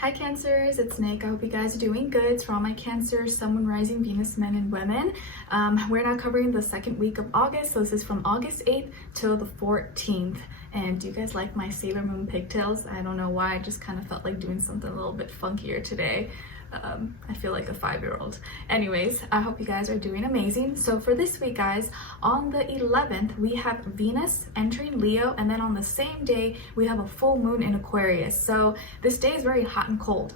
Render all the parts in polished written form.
Hi Cancers, it's Nick. I hope you guys are doing good. It's for all my Cancers, Sun, Moon, Rising, Venus, men and women. We're now covering the second week of August. So this is from August 8th till the 14th. And do you guys like my Sailor Moon pigtails? I don't know why, I just kind of felt like doing something a little bit funkier today. I feel like a 5-year-old. Anyways, I hope you guys are doing amazing. So for this week, guys, on the 11th, we have Venus entering Leo, and then on the same day, we have a full moon in Aquarius. So this day is very hot and cold,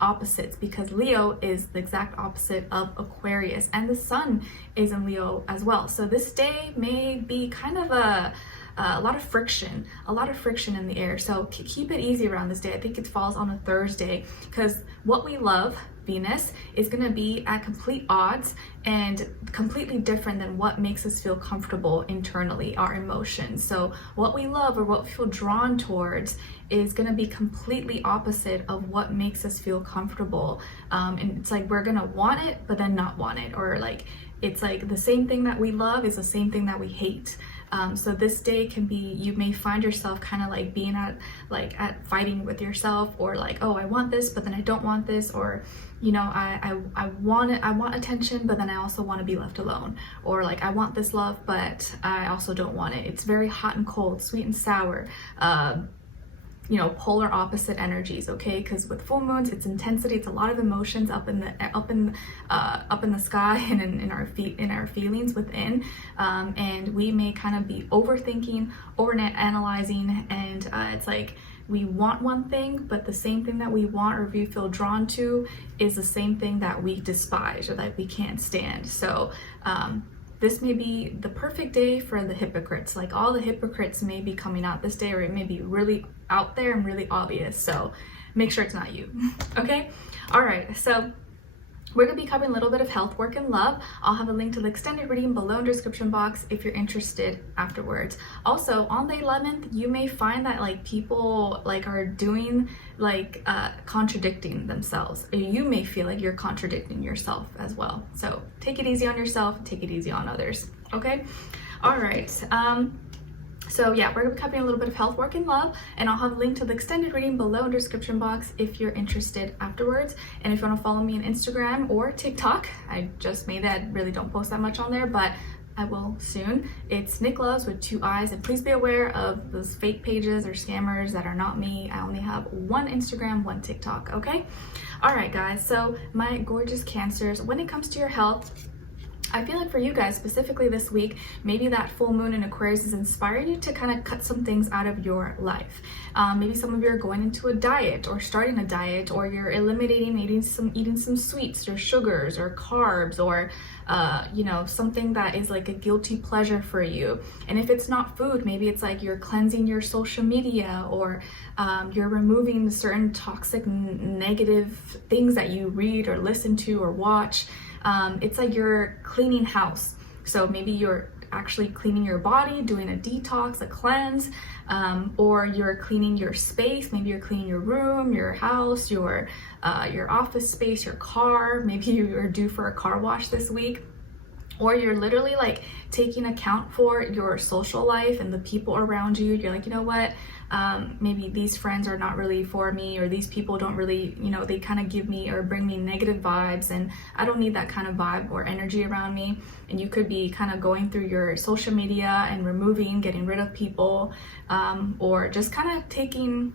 opposites, because Leo is the exact opposite of Aquarius, and the sun is in Leo as well. So this day may be kind of a lot of friction in the air. So keep it easy around this day. I think it falls on a Thursday because what we love, Venus, is going to be at complete odds and completely different than what makes us feel comfortable internally, our emotions. So what we love or what we feel drawn towards is going to be completely opposite of what makes us feel comfortable. And it's like we're going to want it, but then not want it. Or like, it's like the same thing that we love is the same thing that we hate. So this day can be, you may find yourself kind of like being at fighting with yourself, or like, oh, I want this, but then I don't want this, or, you know, I want it, I want attention, but then I also want to be left alone, or like, I want this love, but I also don't want it. It's very hot and cold, sweet and sour. You know, polar opposite energies, okay? Because with full moons, it's intensity, it's a lot of emotions up in the sky and in our feelings within, and we may kind of be overthinking, analyzing, and it's like we want one thing, but the same thing that we want or we feel drawn to is the same thing that we despise or that we can't stand. So this may be the perfect day for the hypocrites. Like all the hypocrites may be coming out this day, or it may be really out there and really obvious. So make sure it's not you, okay? All right, so we're gonna be covering a little bit of health, work, and love. I'll have a link to the extended reading below in the description box if you're interested afterwards. Also, on the 11th, you may find that like people like are doing like contradicting themselves. You may feel like you're contradicting yourself as well. So take it easy on yourself, take it easy on others, okay? All right. So yeah, we're gonna be covering a little bit of health, work, and love, and I'll have a link to the extended reading below in the description box if you're interested afterwards. And if you want to follow me on Instagram or TikTok, I just made that, really don't post that much on there, but I will soon. It's Nicloves with 2 eyes, and please be aware of those fake pages or scammers that are not me. I only have one Instagram, one TikTok, okay? All right, guys, so my gorgeous Cancers, when it comes to your health, I feel like for you guys specifically this week, maybe that full moon in Aquarius is inspiring you to kind of cut some things out of your life. Maybe some of you are going into a diet or starting a diet, or you're eliminating eating some sweets or sugars or carbs, or you know, something that is like a guilty pleasure for you. And if it's not food, maybe it's like you're cleansing your social media, or you're removing certain toxic, negative things that you read or listen to or watch. It's like you're cleaning house. So maybe you're actually cleaning your body, doing a detox, a cleanse, or you're cleaning your space. Maybe you're cleaning your room, your house, your office space, your car. Maybe you're due for a car wash this week. Or you're literally like taking account for your social life and the people around you. You're like, you know what? Maybe these friends are not really for me, or these people don't really, you know, they kind of give me or bring me negative vibes, and I don't need that kind of vibe or energy around me. And you could be kind of going through your social media and getting rid of people, or just kind of taking,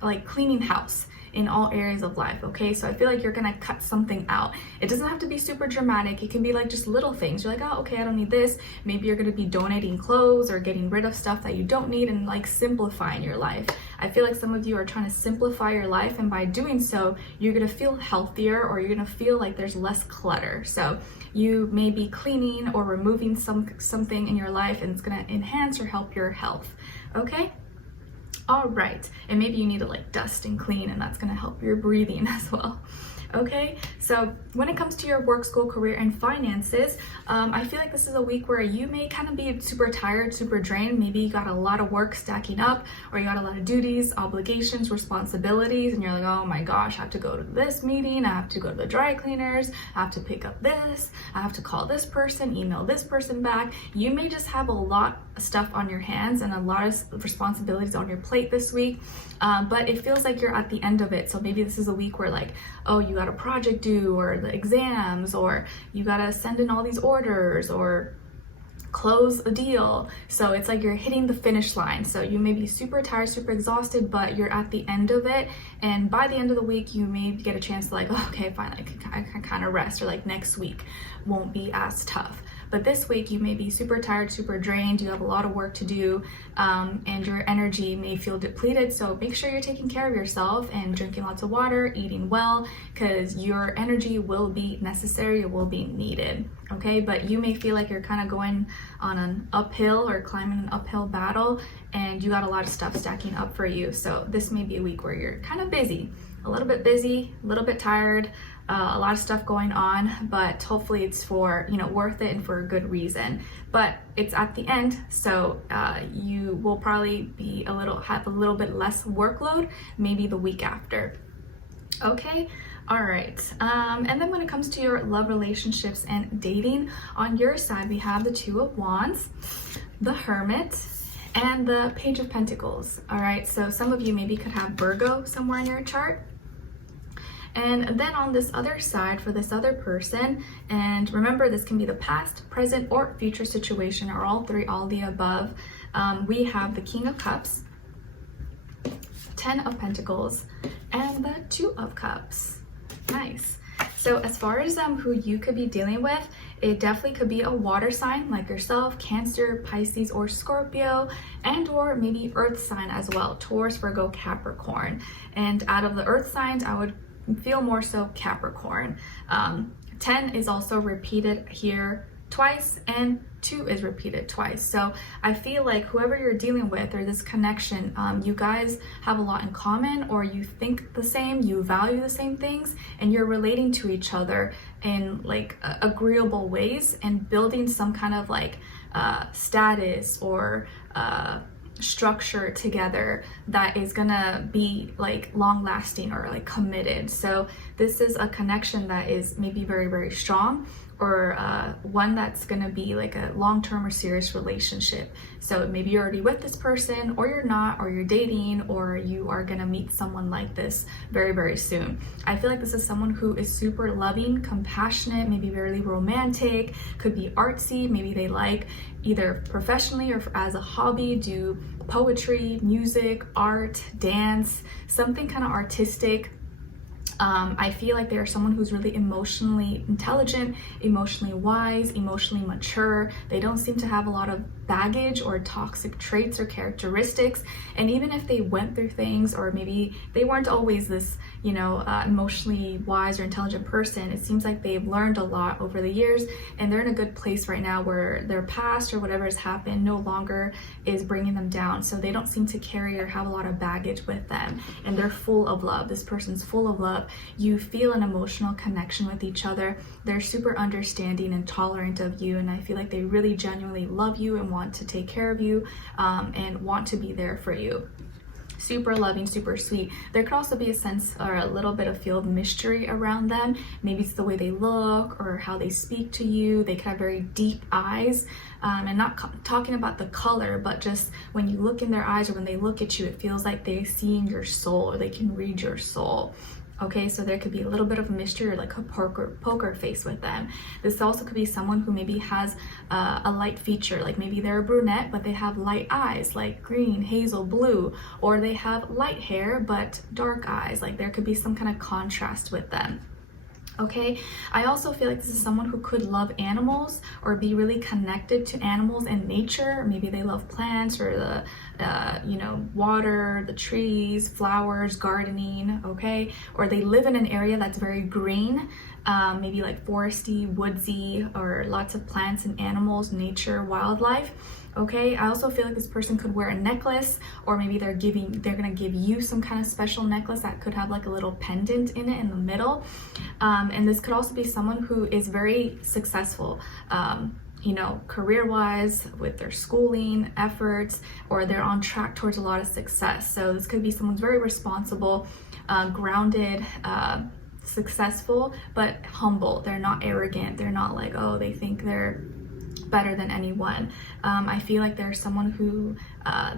like, cleaning house in all areas of life, okay? So I feel like you're gonna cut something out. It doesn't have to be super dramatic. It can be like just little things. You're like, oh, okay, I don't need this. Maybe you're gonna be donating clothes or getting rid of stuff that you don't need, and like simplifying your life. I feel like some of you are trying to simplify your life, and by doing so, you're gonna feel healthier, or you're gonna feel like there's less clutter. So you may be cleaning or removing something in your life, and it's gonna enhance or help your health, okay? All right, and maybe you need to like dust and clean, and that's gonna help your breathing as well. Okay, so when it comes to your work, school, career, and finances, I feel like this is a week where you may kind of be super tired, super drained. Maybe you got a lot of work stacking up, or you got a lot of duties, obligations, responsibilities, and you're like, oh my gosh, I have to go to this meeting, I have to go to the dry cleaners, I have to pick up this, I have to call this person, email this person back. You may just have a lot stuff on your hands and a lot of responsibilities on your plate this week, but it feels like you're at the end of it. So maybe this is a week where like, oh, you got a project due, or the exams, or you gotta send in all these orders, or close a deal. So it's like you're hitting the finish line. So you may be super tired, super exhausted, but you're at the end of it. And by the end of the week, you may get a chance to like, oh, okay, fine, I can kind of rest, or like next week won't be as tough. But this week you may be super tired, super drained, you have a lot of work to do, and your energy may feel depleted. So make sure you're taking care of yourself and drinking lots of water, eating well, because your energy will be necessary, it will be needed, okay? But you may feel like you're kind of going on an uphill or climbing an uphill battle, and you got a lot of stuff stacking up for you. So this may be a week where you're kind of busy, a little bit busy, a little bit tired, a lot of stuff going on, but hopefully it's for, you know, worth it and for a good reason. But it's at the end, so you will probably be have a little bit less workload maybe the week after. Okay, all right. And then when it comes to your love, relationships, and dating, on your side we have the Two of Wands, the Hermit, and the Page of Pentacles. All right, so some of you maybe could have Virgo somewhere in your chart. And then on this other side, for this other person, and remember, this can be the past, present, or future situation, or all three, all the above, we have the King of Cups, Ten of Pentacles, and the Two of Cups. Nice. So as far as who you could be dealing with, it definitely could be a water sign like yourself, Cancer, Pisces, or Scorpio, and or maybe earth sign as well, Taurus, Virgo, Capricorn. And out of the earth signs, I would feel more so Capricorn. 10 is also repeated here twice, and 2 is repeated twice. So I feel like whoever you're dealing with, or this connection, you guys have a lot in common, or you think the same, you value the same things, and you're relating to each other in like agreeable ways, and building some kind of like status or structure together that is gonna be like long lasting or like committed. So this is a connection that is maybe very, very strong, or one that's gonna be like a long-term or serious relationship. So maybe you're already with this person, or you're not, or you're dating, or you are gonna meet someone like this very, very soon. I feel like this is someone who is super loving, compassionate, maybe really romantic, could be artsy, maybe they like either professionally or as a hobby do poetry, music, art, dance, something kind of artistic. I feel like they are someone who's really emotionally intelligent, emotionally wise, emotionally mature. They don't seem to have a lot of baggage or toxic traits or characteristics. And even if they went through things, or maybe they weren't always this, you know, emotionally wise or intelligent person, it seems like they've learned a lot over the years, and they're in a good place right now where their past or whatever has happened no longer is bringing them down. So they don't seem to carry or have a lot of baggage with them, and they're full of love. This person's full of love. You feel an emotional connection with each other. They're super understanding and tolerant of you, and I feel like they really genuinely love you and want to take care of you, and want to be there for you. Super loving, super sweet. There could also be a sense or a little bit of feel of mystery around them. Maybe it's the way they look or how they speak to you. They could have very deep eyes, and not talking about the color, but just when you look in their eyes, or when they look at you, it feels like they're seeing your soul, or they can read your soul. Okay, so there could be a little bit of a mystery, or like a poker face with them. This also could be someone who maybe has a light feature, like maybe they're a brunette, but they have light eyes, like green, hazel, blue, or they have light hair, but dark eyes. Like there could be some kind of contrast with them. Okay, I also feel like this is someone who could love animals, or be really connected to animals and nature. Maybe they love plants, or the you know, water, the trees, flowers, gardening. Okay, or they live in an area that's very green, maybe like foresty, woodsy, or lots of plants and animals, nature, wildlife. Okay, I also feel like this person could wear a necklace, or maybe they're gonna give you some kind of special necklace that could have like a little pendant in it in the middle. And this could also be someone who is very successful, you know, career-wise, with their schooling efforts, or they're on track towards a lot of success. So this could be someone's very responsible, grounded, successful, but humble. They're not arrogant. They're not like, oh, they think they're better than anyone. I feel like they're someone who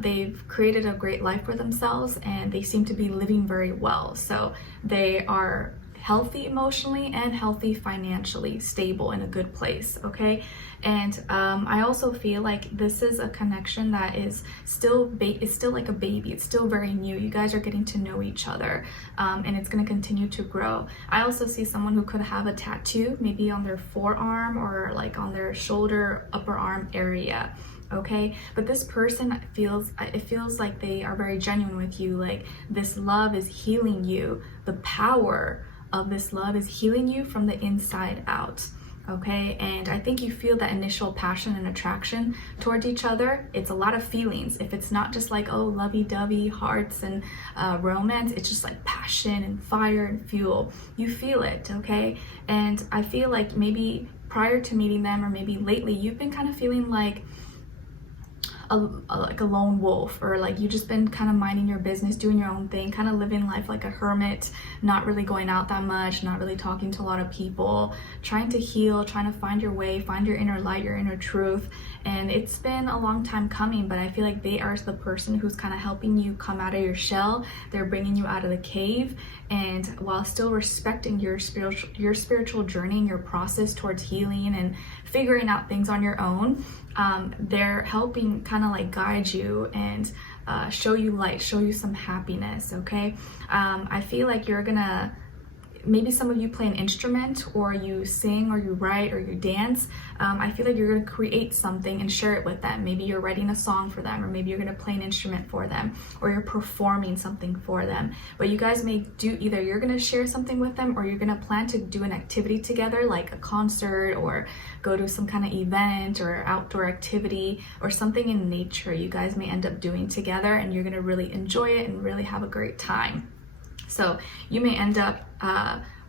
they've created a great life for themselves, and they seem to be living very well. So they are healthy emotionally and healthy financially, stable, in a good place, okay? And I also feel like this is a connection that is still like a baby. It's still very new. You guys are getting to know each other, and it's going to continue to grow. I also see someone who could have a tattoo, maybe on their forearm or like on their shoulder, upper arm area. Okay, but this person it feels like they are very genuine with you. Like, this love is healing you. The power of this love is healing you from the inside out. Okay, and I think you feel that initial passion and attraction towards each other. It's a lot of feelings. If it's not just like, oh, lovey-dovey hearts and romance, it's just like passion and fire and fuel. You feel it, okay? And I feel like maybe prior to meeting them, or maybe lately, you've been kind of feeling like like a lone wolf, or like you just been kind of minding your business, doing your own thing, kind of living life like a hermit, not really going out that much, not really talking to a lot of people, trying to heal, trying to find your way, find your inner light, your inner truth. And it's been a long time coming, but I feel like they are the person who's kind of helping you come out of your shell. They're bringing you out of the cave, and while still respecting your spiritual journey and your process towards healing and figuring out things on your own, they're helping kind of like guide you and show you light, show you some happiness, okay? I feel like you're gonna, maybe some of you play an instrument, or you sing, or you write, or you dance. I feel like you're going to create something and share it with them. Maybe you're writing a song for them, or maybe you're going to play an instrument for them, or you're performing something for them. But you guys may do, either you're going to share something with them, or you're going to plan to do an activity together, like a concert, or go to some kind of event or outdoor activity, or something in nature you guys may end up doing together, and you're going to really enjoy it and really have a great time. So you may end up,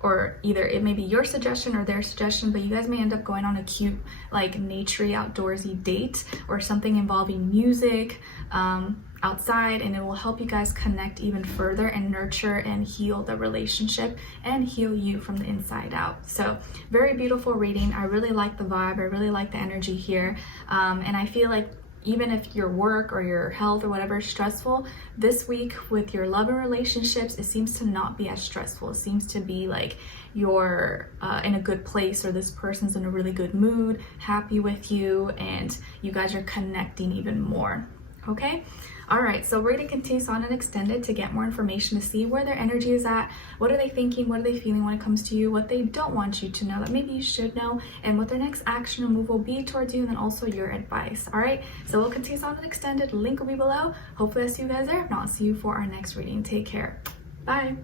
or either it may be your suggestion or their suggestion, but you guys may end up going on a cute, like, naturey, outdoorsy date, or something involving music outside, and it will help you guys connect even further and nurture and heal the relationship and heal you from the inside out. So very beautiful reading. I really like the vibe. I really like the energy here, and I feel like even if your work or your health or whatever is stressful, this week with your love and relationships, it seems to not be as stressful. It seems to be like you're in a good place, or this person's in a really good mood, happy with you, and you guys are connecting even more. Okay? All right, so we're going to continue on and extend it to get more information, to see where their energy is at, what are they thinking, what are they feeling when it comes to you, what they don't want you to know that maybe you should know, and what their next action or move will be towards you, and then also your advice. All right, so we'll continue on and extend it. Link will be below. Hopefully I see you guys there. If not, I'll see you for our next reading. Take care. Bye.